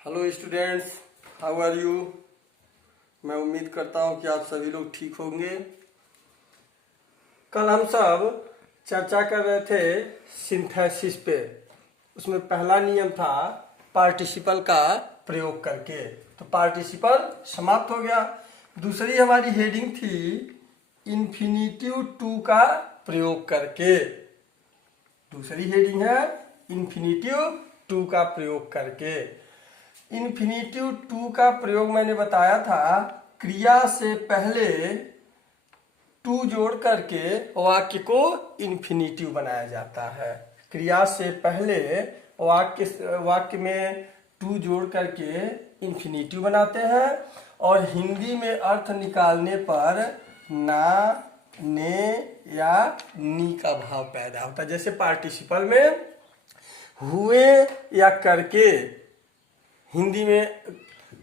Hello students, how are you. मैं उम्मीद करता हूँ कि आप सभी लोग ठीक होंगे। कल हम सब चर्चा कर रहे थे सिंथेसिस पे। उसमें पहला नियम था पार्टिसिपल का प्रयोग करके, तो पार्टिसिपल समाप्त हो गया। दूसरी हमारी हेडिंग थी इन्फिनिटिव टू का प्रयोग करके। दूसरी हेडिंग है इन्फिनिटिव टू का प्रयोग करके। इन्फिनिटिव टू का प्रयोग मैंने बताया था, क्रिया से पहले टू जोड़ करके वाक्य को इन्फिनिटिव बनाया जाता है। क्रिया से पहले वाक्य में टू जोड़ करके इन्फिनिटिव बनाते हैं और हिंदी में अर्थ निकालने पर ना, ने या नी का भाव पैदा होता है। जैसे पार्टिसिपल में हुए या करके हिंदी में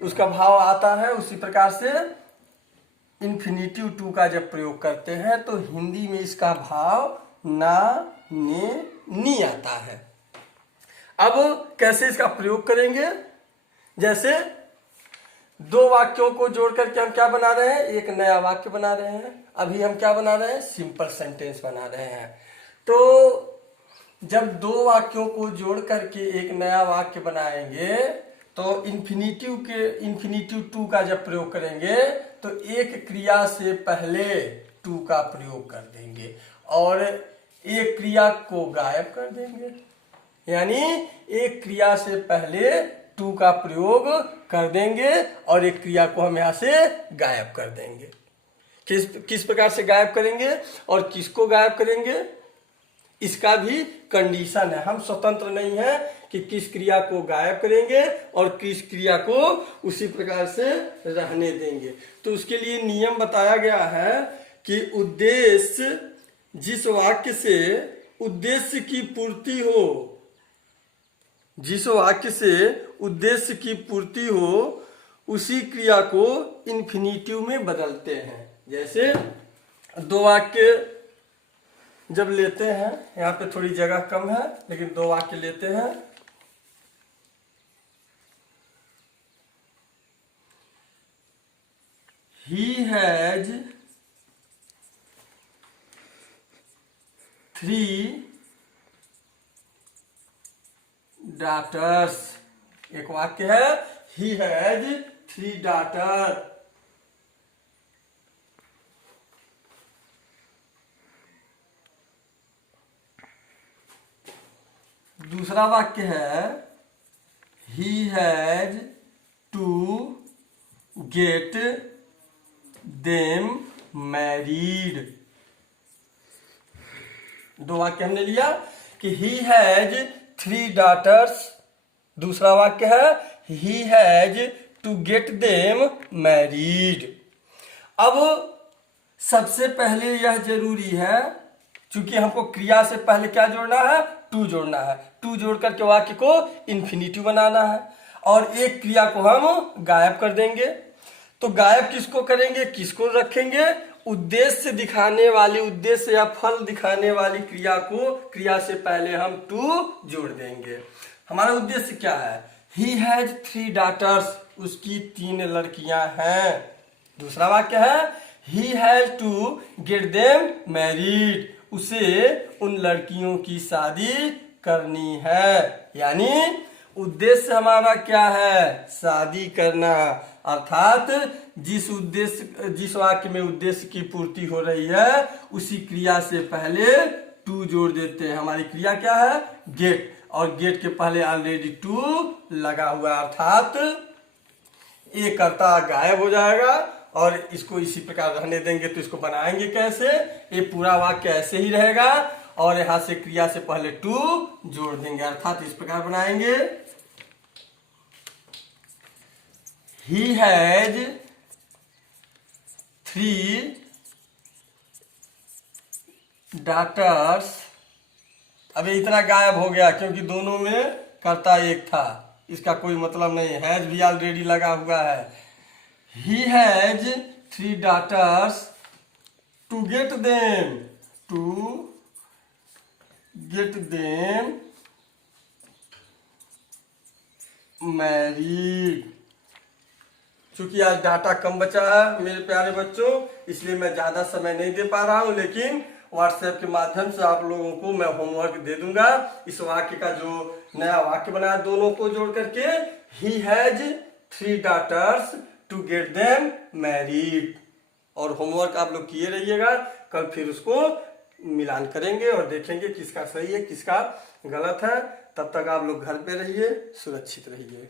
उसका भाव आता है, उसी प्रकार से इन्फिनिटिव टू का जब प्रयोग करते हैं तो हिंदी में इसका भाव ना, ने, नी आता है। अब कैसे इसका प्रयोग करेंगे? जैसे दो वाक्यों को जोड़ करके हम क्या बना रहे हैं? एक नया वाक्य बना रहे हैं। अभी हम क्या बना रहे हैं? सिंपल सेंटेंस बना रहे हैं। तो जब दो वाक्यों को जोड़ करके एक नया वाक्य बनाएंगे तो इन्फिनिटिव टू का जब प्रयोग करेंगे तो एक क्रिया से पहले टू का प्रयोग कर देंगे और एक क्रिया को गायब कर देंगे। यानी एक क्रिया से पहले टू का प्रयोग कर देंगे और एक क्रिया को हम यहां से गायब कर देंगे। किस प्रकार से गायब करेंगे और किसको गायब करेंगे, इसका भी कंडीशन है। हम स्वतंत्र नहीं है कि किस क्रिया को गायब करेंगे और किस क्रिया को उसी प्रकार से रहने देंगे। तो उसके लिए नियम बताया गया है कि उद्देश्य, जिस वाक्य से उद्देश्य की पूर्ति हो, जिस वाक्य से उद्देश्य की पूर्ति हो उसी क्रिया को इन्फिनिटिव में बदलते हैं। जैसे दो वाक्य जब लेते हैं, यहाँ पे थोड़ी जगह कम है लेकिन दो वाक्य लेते हैं। He has 3 daughters। एक वाक्य है He has 3 daughters। दूसरा वाक्य है He has to get them married। दो वाक्य हमने लिया कि He has 3 daughters। दूसरा वाक्य है He has to get them married। अब सबसे पहले यह जरूरी है, क्योंकि हमको क्रिया से पहले क्या जोड़ना है? टू जोड़ना है। टू जोड़ करके वाक्य को इन्फिनिटिव बनाना है और एक क्रिया को हम गायब कर देंगे। तो गायब किसको करेंगे, किसको रखेंगे? उद्देश्य दिखाने वाली, उद्देश्य या फल दिखाने वाली क्रिया को क्रिया से पहले हम टू जोड़ देंगे। हमारा उद्देश्य क्या है? He has 3 daughters। उसकी 3 लड़कियां हैं। दूसरा वाक्य है He has to get them married। उसे उन लड़कियों की शादी करनी है। यानी उद्देश्य हमारा क्या है? शादी करना। अर्थात जिस वाक्य में उद्देश्य की पूर्ति हो रही है उसी क्रिया से पहले टू जोड़ देते हैं। हमारी क्रिया क्या है? गेट, और गेट के पहले ऑलरेडी टू लगा हुआ, अर्थात एक कर्ता गायब हो जाएगा और इसको इसी प्रकार रहने देंगे। तो इसको बनाएंगे कैसे? ये पूरा वाक्य ऐसे ही रहेगा और यहां से क्रिया से पहले टू जोड़ देंगे, अर्थात इस प्रकार बनाएंगे He has 3 daughters। अब इतना गायब हो गया क्योंकि दोनों में कर्ता एक था, इसका कोई मतलब नहीं। हैज भी ऑलरेडी लगा हुआ है। He has 3 daughters to get them married. चूंकि आज डाटा कम बचा है मेरे प्यारे बच्चों, इसलिए मैं ज्यादा समय नहीं दे पा रहा हूं, लेकिन व्हाट्सएप के माध्यम से आप लोगों को मैं होमवर्क दे दूंगा। इस वाक्य का जो नया वाक्य बनाया दोनों को जोड़ करके, he has 3 daughters to get them married. और होमवर्क आप लोग किए रहिएगा, कल फिर उसको मिलान करेंगे और देखेंगे किसका सही है किसका गलत है। तब तक आप लोग घर पे रहिए, सुरक्षित रहिए।